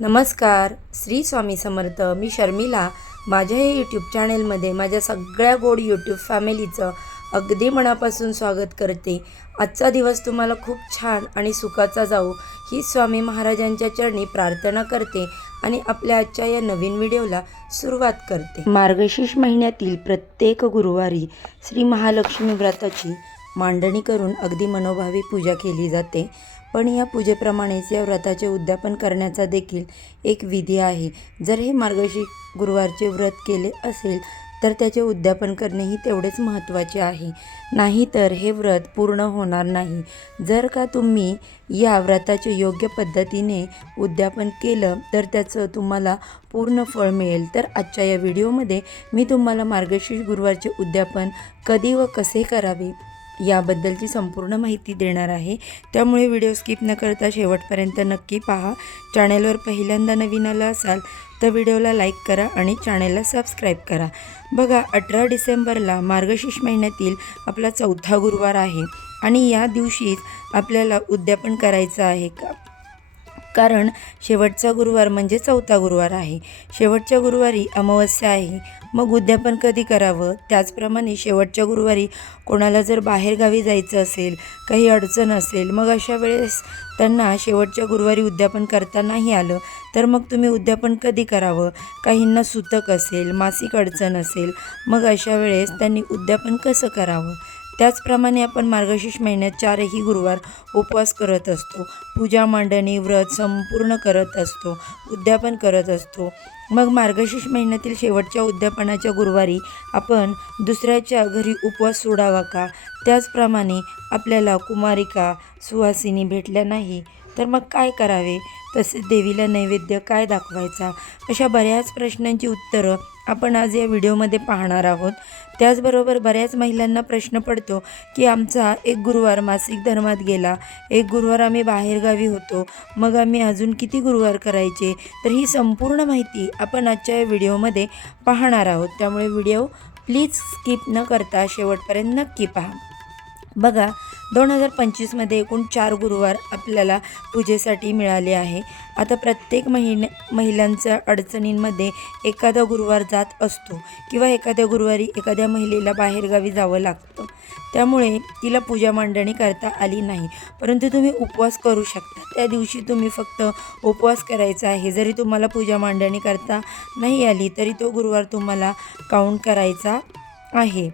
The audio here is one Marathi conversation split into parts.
नमस्कार, श्री स्वामी समर्थ. मी शर्मिला. माझ्या हे यूट्यूब चॅनेलमध्ये माझ्या सगळ्या गोड यूट्यूब फॅमिलीचं अगदी मनापासून स्वागत करते. आजचा दिवस तुम्हाला खूप छान आणि सुखाचा जाऊ ही स्वामी महाराजांच्या चरणी प्रार्थना करते आणि आपल्या आजच्या या नवीन व्हिडिओला सुरुवात करते. मार्गशीर्ष महिन्यातील प्रत्येक गुरुवारी श्री महालक्ष्मी व्रताची मांडणी करून अगदी मनोभावी पूजा केली जाते. पण या पूजेप्रमाणेच या व्रताचे उद्यापन करण्याचा देखील एक विधी आहे. जर हे मार्गशीर्ष गुरुवारचे व्रत केले असेल तर त्याचे उद्यापन करणेही तेवढेच महत्त्वाचे आहे. नाहीतर हे व्रत पूर्ण होणार नाही. जर का तुम्ही या व्रताचे योग्य पद्धतीने उद्यापन केलं तर त्याचं तुम्हाला पूर्ण फळ मिळेल. तर आजच्या या व्हिडिओमध्ये मी तुम्हाला मार्गशीर्ष गुरुवारचे उद्यापन कधी व कसे करावे याबद्दलची संपूर्ण माहिती देणार आहे. त्यामुळे व्हिडिओ स्किप न करता शेवटपर्यंत नक्की पहा. चॅनलवर पहिल्यांदा नवीन आला असाल तर व्हिडिओला लाईक करा आणि चॅनलला सबस्क्राईब करा. बघा, 18 डिसेंबरला मार्गशीर्ष महिन्यातील आपला चौथा गुरुवार आहे आणि या दिवशीच आपल्याला उद्यापन करायचं आहे कारण शेवटचा गुरुवार म्हणजे चौथा गुरुवार आहे. शेवटच्या गुरुवारी अमावस्या आहे. मग उद्यापन कधी करावं? त्याचप्रमाणे शेवटच्या गुरुवारी कोणाला जर बाहेरगावी जायचं असेल, काही अडचण असेल, मग अशा वेळेस त्यांना शेवटच्या गुरुवारी उद्यापन करता नाही आलं तर मग तुम्ही उद्यापन कधी करावं? काहींना सुतक असेल, मासिक अडचण असेल, मग अशा वेळेस त्यांनी उद्यापन कसं करावं? त्याचप्रमाणे आपण मार्गशीर्ष महिन्यात 4ही गुरुवार उपवास करत असतो, पूजा मांडणी व्रत संपूर्ण करत असतो, उद्यापन करत असतो. मग मार्गशीर्ष महिन्यातील शेवटच्या उद्यापनाच्या गुरुवारी आपण दुसऱ्याच्या घरी उपवास सोडावा का? त्याचप्रमाणे आपल्याला कुमारिका सुवासिनी भेटल्या नाही तर मग काय करावे? तसेच देवीला नैवेद्य काय दाखवायचा? अशा बऱ्याच प्रश्नांची उत्तरं आपण आज या व्हिडिओमध्ये पाहणार आहोत. त्याचबरोबर बऱ्याच महिलांना प्रश्न पडतो की आमचा एक गुरुवार मासिक धर्मात गेला, एक गुरुवार आम्ही बाहेरगावी होतो, मग आम्ही अजून किती गुरुवार करायचे? तर ही संपूर्ण माहिती आपण आजच्या या व्हिडिओमध्ये पाहणार आहोत. त्यामुळे व्हिडिओ प्लीज स्किप न करता शेवटपर्यंत नक्की पहा. बघा, 2025मध्ये एकूण 4 गुरुवार आपल्याला पूजेसाठी मिळाले आहे. आता प्रत्येक महिलांच्या अडचणींमध्ये एखादा गुरुवार जात असतो किंवा एखाद्या गुरुवारी एखाद्या महिलेला बाहेरगावी जावं लागतं. त्यामुळे तिला पूजा मांडणी करता आली नाही, परंतु तुम्ही उपवास करू शकता. त्या दिवशी तुम्ही फक्त उपवास करायचा आहे. जरी तुम्हाला पूजा मांडणी करता नाही आली तरी तो गुरुवार तुम्हाला काउंट करायचा आहे.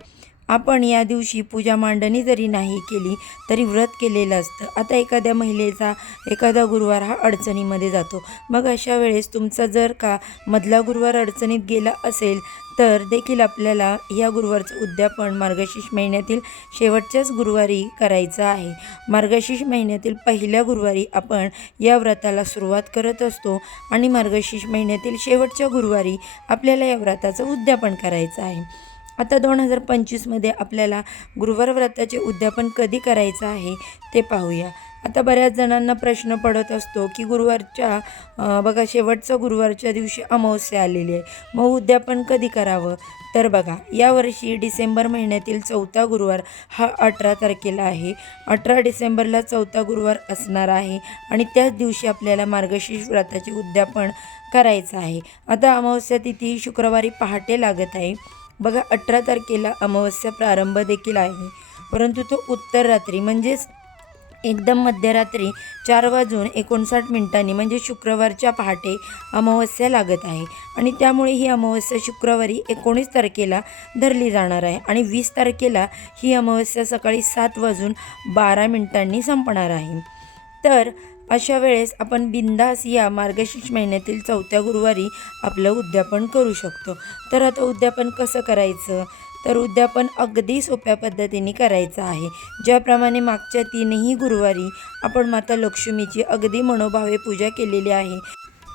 आपण या दिवशी पूजा मांडणी जरी नाही केली तरी व्रत केलेलं असतं. आता एखाद्या महिलेचा एखादा गुरुवार हा अडचणीमध्ये जातो, मग अशा वेळेस तुमचा जर का मधला गुरुवार अडचणीत गेला असेल तर देखील आपल्याला या गुरुवारचं उद्यापन मार्गशीर्ष महिन्यातील शेवटच्याच गुरुवारी करायचं आहे. मार्गशीर्ष महिन्यातील पहिल्या गुरुवारी आपण या व्रताला सुरुवात करत असतो आणि मार्गशीर्ष महिन्यातील शेवटच्या गुरुवारी आपल्याला या व्रताचं उद्यापन करायचं आहे. आता 2025मध्ये आपल्याला गुरुवार व्रताचे उद्यापन कधी करायचं आहे ते पाहूया. आता बऱ्याच जणांना प्रश्न पडत असतो की बघा, शेवटचा गुरुवारच्या दिवशी अमावस्या आलेली आहे, मग उद्यापन कधी करावं? तर बघा, यावर्षी डिसेंबर महिन्यातील चौथा गुरुवार हा 18 तारखेला आहे. 18 डिसेंबरला चौथा गुरुवार असणार आहे आणि त्याच दिवशी आपल्याला मार्गशीर्ष व्रताचे उद्यापन करायचं आहे. आता अमावस्या तिथी शुक्रवारी पहाटे लागत आहे. बघा, 18 तारखेला अमावस्या प्रारंभ देखील आहे, परंतु तो उत्तर रात्री म्हणजेच एकदम मध्यरात्री 4:59 म्हणजे शुक्रवारच्या पहाटे अमावस्या लागत आहे आणि त्यामुळे ही अमावस्या शुक्रवारी 19 तारखेला धरली जाणार आहे आणि 20 तारखेला ही अमावस्या सकाळी 7:12 संपणार आहे. तर अशा वेळेस आपण बिंदास या मार्गशीर्ष महिन्यातील चौथ्या गुरुवारी आपलं उद्यापन करू शकतो. तर आता उद्यापन कसं करायचं? तर उद्यापन अगदी सोप्या पद्धतीने करायचं आहे. ज्याप्रमाणे मागच्या 3ही गुरुवारी आपण माता लक्ष्मीची अगदी मनोभावे पूजा केलेली आहे,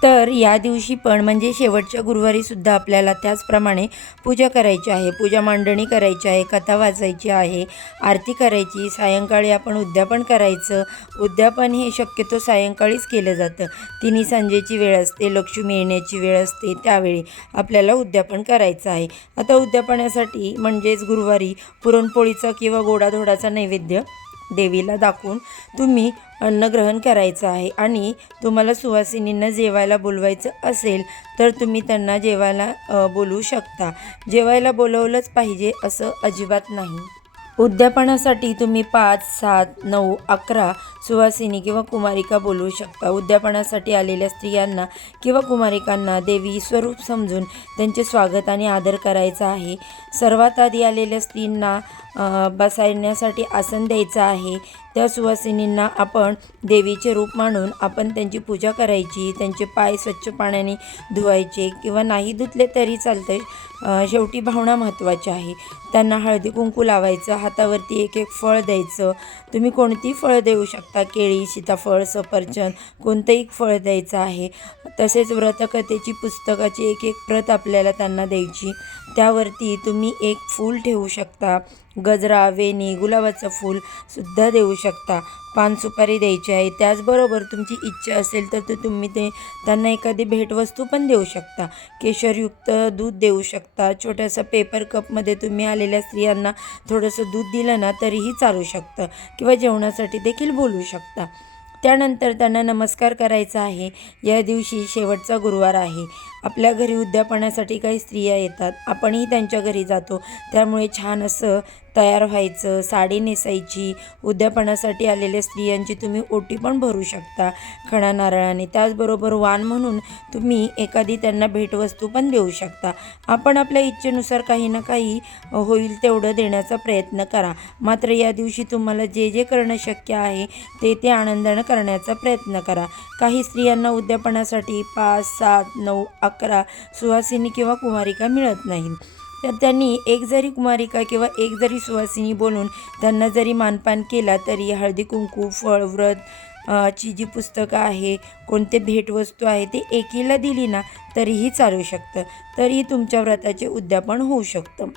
तर या दिवशी पण म्हणजे शेवटच्या गुरुवारीसुद्धा आपल्याला त्याचप्रमाणे पूजा करायची आहे, पूजा मांडणी करायची आहे, कथा वाचायची आहे, आरती करायची. सायंकाळी आपण उद्यापन करायचं. उद्यापन हे शक्यतो सायंकाळीच केलं जातं. तिन्ही सांजेची वेळ असते, लक्ष्मी येण्याची वेळ असते, त्यावेळी आपल्याला उद्यापन करायचं आहे. आता उद्यापनासाठी म्हणजेच गुरुवारी पुरणपोळीचा किंवा गोडाधोडाचा नैवेद्य देवीला दाखवून तुम्ही अन्नग्रहण करायचं आहे. आणि तुम्हाला सुवासिनींना जेवायला बोलवायचं असेल तर तुम्ही त्यांना जेवायला बोलवू शकता. जेवायला बोलवलंच पाहिजे असं अजिबात नाही. उद्यापनासाठी तुम्ही 5, 7, 9, 11 सुवासिनी किंवा कुमारिका बोलवू शकता. उद्यापनासाठी आलेल्या स्त्रियांना किंवा कुमारिकांना देवी स्वरूप समजून त्यांचे स्वागत आणि आदर करायचा आहे. सर्वात आधी आलेल्या स्त्रींना बसण्यासाठी आसन द्यायचं आहे. त्या सुवासिनींना आपण देवीचे रूप मानून आपण त्यांची पूजा करायची. त्यांचे पाय स्वच्छ पाण्याने धुवायचे किंवा नाही धुतले तरी चालते. शेवटी भावना महत्त्वाची आहे. त्यांना हळदी कुंकू लावायचं, हातावरती एक एक फळ द्यायचं. तुम्ही कोणतीही फळं देऊ शकता, केळी, सीताफळ, सफरचंद, कोणतंही फळ द्यायचं आहे. तसेच व्रतकथेची पुस्तकाची एक एक प्रत आपल्याला त्यांना द्यायची. त्यावरती तुम्ही एक फूल ठेवू शकता. गजरा, वेणी, गुलाबाचं फूलसुद्धा देऊ शकता. पान सुपारी द्यायची आहे. त्याचबरोबर तुमची इच्छा असेल तर तुम्ही त्यांना एखादी भेटवस्तू पण देऊ शकता. केशरयुक्त दूध देऊ शकता. छोट्यासा पेपर कपमध्ये तुम्ही आलेल्या स्त्रियांना थोडंसं दूध दिलं ना तरीही चालू शकतं किंवा जेवणासाठी देखील बोलवू शकता. त्यानंतर त्यांना नमस्कार करायचा आहे. या दिवशी शेवटचा गुरुवार आहे. आपल्या घरी उद्यापनासाठी काही स्त्रिया येतात. आपणही त्यांच्या घरी जातो. त्यामुळे छान असं तयार व्हायचं, साडी नेसायची. उद्यापनासाठी आलेल्या स्त्रियांची तुम्ही ओटी पण भरू शकता खणा नारळाने. त्याचबरोबर वाण म्हणून तुम्ही एखादी त्यांना भेटवस्तू पण देऊ शकता. आपण आपल्या इच्छेनुसार काही ना काही होईल तेवढं देण्याचा प्रयत्न करा. मात्र या दिवशी तुम्हाला जे जे करणं शक्य आहे ते आनंदानं करण्याचा प्रयत्न करा. काही स्त्रियांना उद्यापनासाठी 5, 7, 9, 11 सुवासिनी किंवा कुमारिका मिळत नाहीत. तर त्यांनी एक जरी कुमारिका किंवा एक जरी सुवासिनी बोलून त्यांना जरी मानपान केला तरी हळदी कुंकू, फळ, व्रत ची जी पुस्तकं आहे, कोणते भेटवस्तू आहे ते एकीला दिली ना तरीही चालू शकतं. तरीही तुमच्या व्रताचे उद्यापन होऊ शकतं.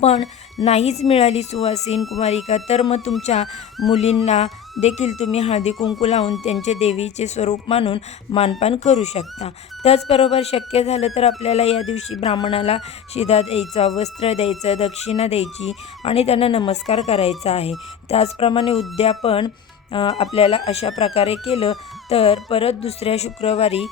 पण नाहीच मिळाली सुवासीन कुमारिका तर मग तुमच्या मुलींना देखील तुम्ही हळदी कुंकू लावून त्यांचे देवीचे स्वरूप मानून मानपान करू शकता. त्याचबरोबर शक्य झालं तर आपल्याला या दिवशी ब्राह्मणाला शिधा द्यायचा, वस्त्र द्यायचं, दक्षिणा द्यायची आणि त्यांना नमस्कार करायचा आहे. त्याचप्रमाणे उद्यापन आपल्याला अशा प्रकारे केलं तर परत दुसऱ्या शुक्रवारी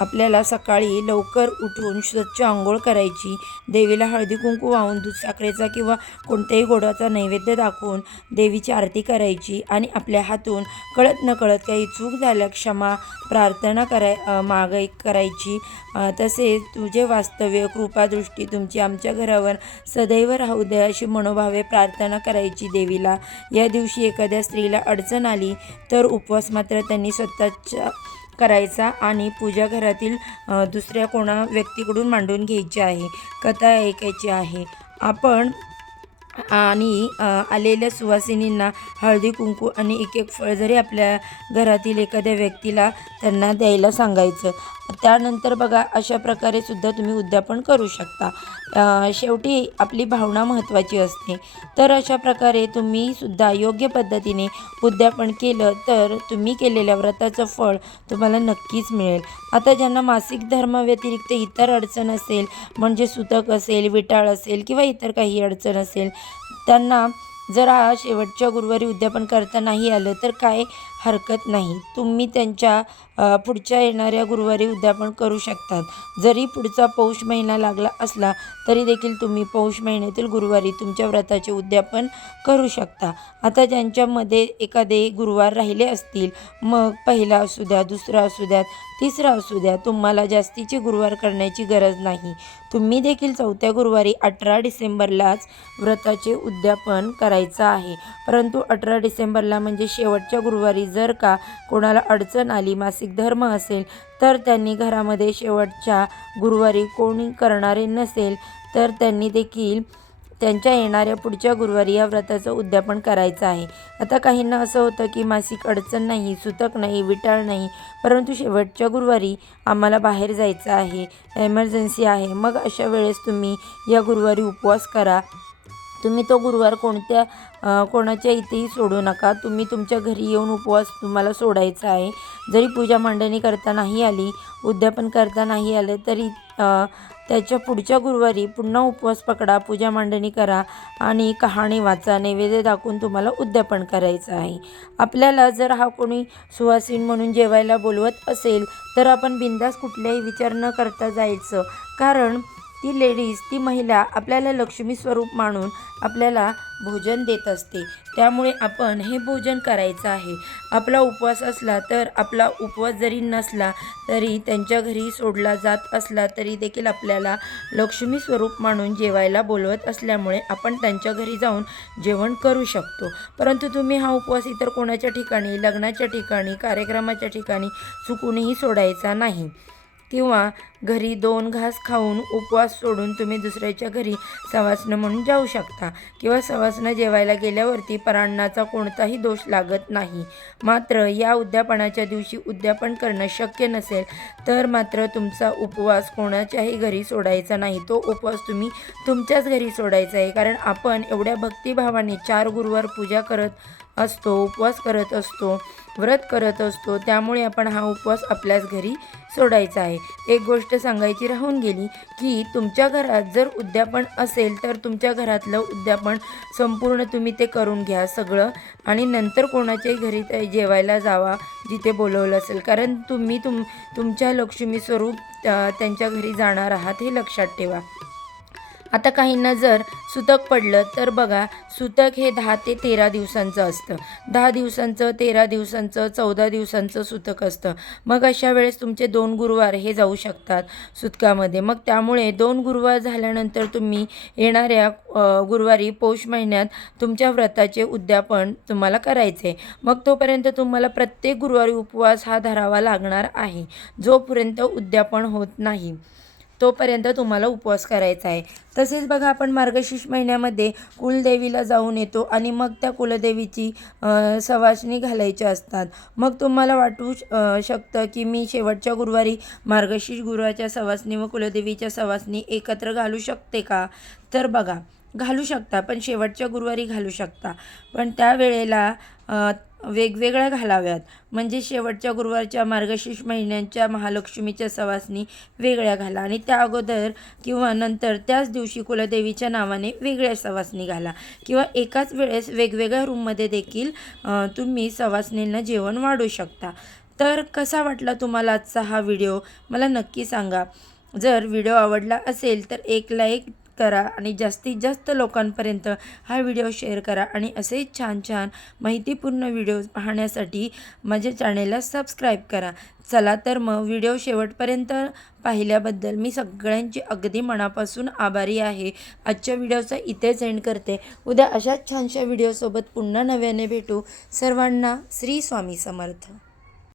आपल्याला सकाळी लवकर उठून स्वच्छ अंघोळ करायची. देवीला हळदी कुंकू वाहून दूध साखरेचा किंवा कोणत्याही गोडाचा नैवेद्य दाखवून देवीची आरती करायची आणि आपल्या हातून कळत नकळत काही चूक झाल्या क्षमा प्रार्थना करायची. तसेच तुझे वास्तव्य कृपादृष्टी तुमची आमच्या घरावर सदैव राहू दे अशी मनोभावे प्रार्थना करायची देवीला. या दिवशी एखाद्या स्त्रीला अडचण आली तर उपवास मात्र त्यांनी स्वतःच्या करायचा आणि पूजा घरातील दुसऱ्या कोणा व्यक्तीकडून मांडून घ्यायची आहे. कथा ऐकायची आहे. आपण आणि आलेल्या सुवासिनींना हळदी कुंकू आणि एक एक फळ जरी आपल्या घरातील एखाद्या व्यक्तीला त्यांना द्यायला सांगायचं. त्यानंतर बघा अशा प्रकारे सुद्धा तुम्ही उद्यापन करू शकता. शेवटी आपली भावना महत्त्वाची असते. तर अशा प्रकारे तुम्ही सुद्धा योग्य पद्धतीने उद्यापन केलं तर तुम्ही केलेल्या व्रताचं फळ तुम्हाला नक्कीच मिळेल. आता ज्यांना मासिक धर्म व्यतिरिक्त इतर अडचण असेल म्हणजे सुतक असेल, विटाळ असेल किंवा इतर काही अडचण असेल त्यांना जर शेवटच्या गुरुवारी उद्यापन करता नाही आलं तर काय हरकत नाही. तुम्ही त्यांच्या पुढच्या येणाऱ्या गुरुवारी उद्यापन करू शकतात. जरी पुढचा पौष महिना लागला असला तरी देखील तुम्ही पौष महिन्यातील गुरुवारी तुमच्या व्रताचे उद्यापन करू शकता. आता ज्यांच्यामध्ये एखादे गुरुवार राहिले असतील मग पहिला असू द्या, दुसरा असू द्या, तिसरा असू द्या, तुम्हाला जास्तीचे गुरुवार करण्याची गरज नाही. तुम्ही देखील चौथ्या गुरुवारी 18 डिसेंबरलाच व्रताचे उद्यापन करायचं आहे. परंतु 18 डिसेंबरला म्हणजे शेवटच्या गुरुवारी जर का कोणाला अडचण आली, मासिक धर्म असेल तर त्यांनी घरामध्ये शेवटच्या गुरुवारी कोणी करणारे नसेल तर त्यांनी देखील त्यांच्या येणाऱ्या पुढच्या गुरुवारी या व्रताचं उद्यापन करायचं आहे. आता काहींना असं होतं की मासिक अडचण नाही, सुतक नाही, विटाळ नाही, परंतु शेवटच्या गुरुवारी आम्हाला बाहेर जायचं आहे, एमर्जन्सी आहे. मग अशा वेळेस तुम्ही या गुरुवारी उपवास करा. तुम्ही तो गुरुवार कोणाच्या इथेही सोडू नका. तुम्ही तुमच्या घरी येऊन उपवास तुम्हाला सोडायचा आहे. जरी पूजा मांडणी करता नाही आली, उद्यापन करता नाही आलं तरी त्याच्या पुढच्या गुरुवारी पुन्हा उपवास पकडा, पूजा मांडणी करा आणि कहाणी वाचा, नैवेद्य दाखवून तुम्हाला उद्यापन करायचं आहे. आपल्याला जर हा कोणी सुवासीन म्हणून जेवायला बोलवत असेल तर आपण बिनधास्त कुठलाही विचार न करता जायचं, कारण ती लेडीज, ती महिला आपल्याला लक्ष्मी स्वरूप मानून आपल्याला भोजन देत असते. त्यामुळे आपण हे भोजन करायचं आहे. आपला उपवास असला तर, आपला उपवास जरी नसला तरी, त्यांच्या घरी सोडला जात असला तरी देखील आपल्याला लक्ष्मी स्वरूप मानून जेवायला बोलवत असल्यामुळे आपण त्यांच्या घरी जाऊन जेवण करू शकतो. परंतु तुम्ही हा उपवास इतर कोणाच्या ठिकाणी, लग्नाच्या ठिकाणी, कार्यक्रमाच्या ठिकाणी चुकूनही सोडायचा नाही. किंवा घरी 2 घास खाऊन उपवास सोडून तुम्ही दुसऱ्याच्या घरी सवासणं म्हणून जाऊ शकता. किंवा सवासणं जेवायला गेल्यावरती परान्नाचा कोणताही दोष लागत नाही. मात्र या उद्यापनाच्या दिवशी उद्यापन करणं शक्य नसेल तर मात्र तुमचा उपवास कोणाच्याही घरी सोडायचा नाही. तो उपवास तुम्ही तुमच्याच घरी सोडायचा आहे. कारण आपण एवढ्या भक्तिभावाने 4 गुरुवार पूजा करत असतो, उपवास करत असतो, व्रत करत असतो. त्यामुळे आपण हा उपवास आपल्याच घरी सोडायचा आहे. एक गोष्ट सांगायची राहून गेली की तुमच्या घरात जर उद्यापन असेल तर तुमच्या घरातलं उद्यापन संपूर्ण तुम्ही ते करून घ्या सगळं, आणि नंतर कोणाच्याही घरी ते जेवायला जावा जिथे बोलवलं असेल. कारण तुम्ही तुमच्या लक्ष्मी स्वरूप त्यांच्या घरी जाणार आहात, हे लक्षात ठेवा. आता काहींना जर सुतक पडलं तर बघा, सुतक हे 10 ते 13 दिवसांचं असतं. 10 दिवसांचं, 13 दिवसांचं, 14 दिवसांचं सुतक असतं. मग अशा वेळेस तुमचे 2 गुरुवार हे जाऊ शकतात सुतकामध्ये. मग त्यामुळे 2 गुरुवार झाल्यानंतर तुम्ही येणाऱ्या गुरुवारी पौष महिन्यात तुमच्या व्रताचे उद्यापन तुम्हाला करायचे. मग तोपर्यंत तुम्हाला प्रत्येक गुरुवारी उपवास हा धरावा लागणार आहे. जोपर्यंत उद्यापन होत नाही तोपर्यंत तुम्हाला उपवास करायचा आहे. तसेच बघा, आपण मार्गशीर्ष महिन्यामध्ये कुलदेवीला जाऊन येतो आणि मग त्या कुलदेवीची सवासणी घालायच्या असतात. मग तुम्हाला वाटू शकतं की मी शेवटच्या गुरुवारी मार्गशीर्ष गुरुवारच्या सवासणी व कुलदेवीच्या सवासणी एकत्र घालू शकते का? तर बघा, घालू शकता, पण शेवटच्या गुरुवारी घालू शकता. पण त्यावेळेला वेगवेगळ्या घालाव्यात. म्हणजे शेवटच्या गुरुवारच्या मार्गशीर्ष महिन्यांच्या महालक्ष्मीच्या सवासणी वेगळ्या घाला आणि त्या अगोदर किंवा नंतर त्याच दिवशी कुलदेवीच्या नावाने वेगळ्या सवासणी घाला. किंवा एकाच वेळेस वेगवेगळ्या रूममध्ये देखील तुम्ही सवासणींना जेवण वाढू शकता. तर कसा वाटला तुम्हाला आजचा हा व्हिडिओ मला नक्की सांगा. जर व्हिडिओ आवडला असेल तर एक लाईक करा आणि जास्तीत जास्त लोकांपर्यंत हा व्हिडिओ शेअर करा. आणि असेच छान छान माहितीपूर्ण व्हिडिओज पाहण्यासाठी माझ्या चॅनेलला सबस्क्राईब करा. चला तर मग, व्हिडिओ शेवटपर्यंत पाहिल्याबद्दल मी सगळ्यांची अगदी मनापासून आभारी आहे. आजच्या व्हिडिओचा इथेच एंड करते. उद्या अशाच छानशा व्हिडिओसोबत पुन्हा नव्याने भेटू. सर्वांना श्री स्वामी समर्थ.